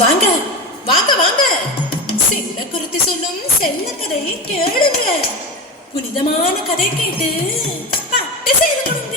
வாங்க வாங்க வாங்க, சின்ன குருத்தி சொல்லும் செல்ல கதையை கேளுங்க. புனிதமான கதை கேட்டு பட்டு செய்து கொடுங்க.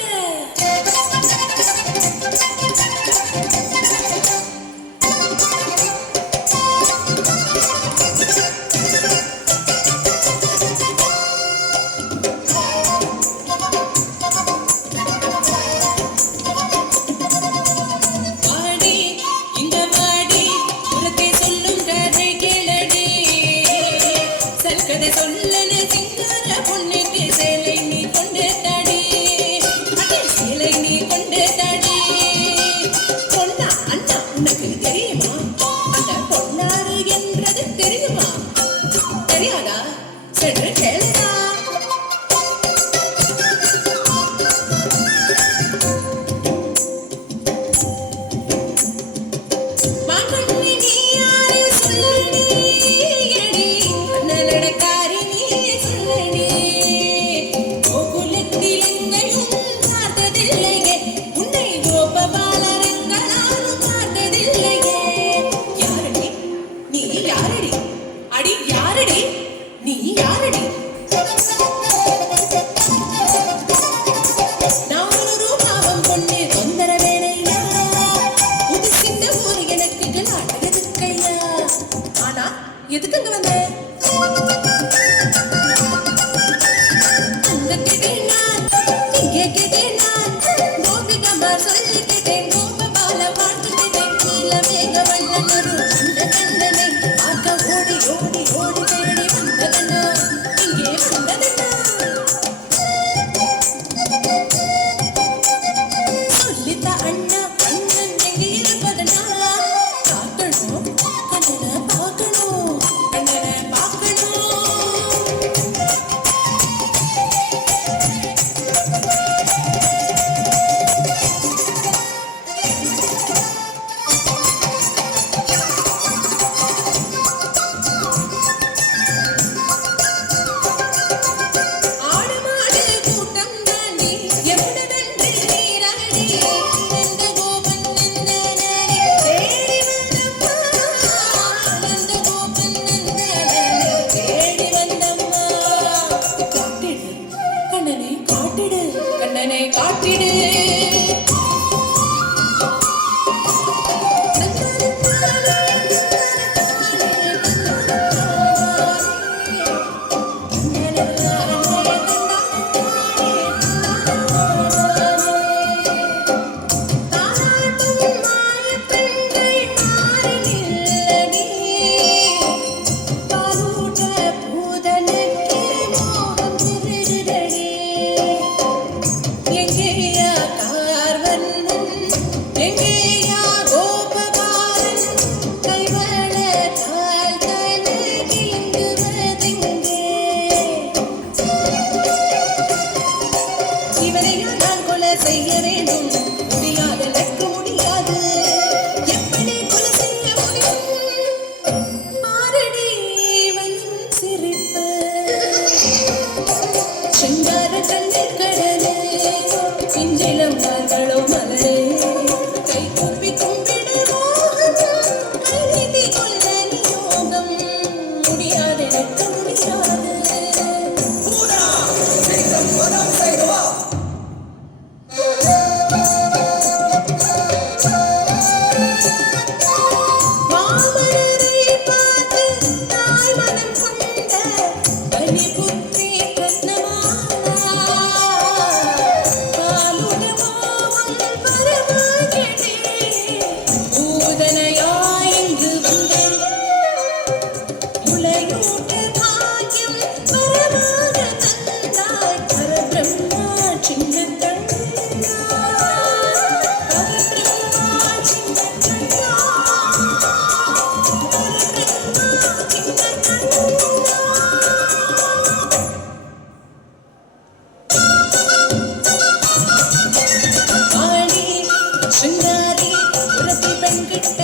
எதுக்குங்க வந்த? அங்க கேட்டேன் நான், இங்கே கேட்டேன் நான், கோபிகமார் சொல்லி கேட்டேன், கோபபால வாழ்த்து கேட்டேன், நீல மேக வண்ணன் ஒரு அந்த கண்ணனை பார்க்க ஓடி ஓடி ஓடி தேடி வந்த கண்ணா, இங்கே வந்ததண்ணா. சொல்லித்த அண்ணா அண்ணன் எங்கே இருப்பதனா, பார்க்கணும் கண்ணனை பார்க்கணும். கண்ணனை காட்டிடு. சிங்காரி உரத்தி பெண் கிட்ட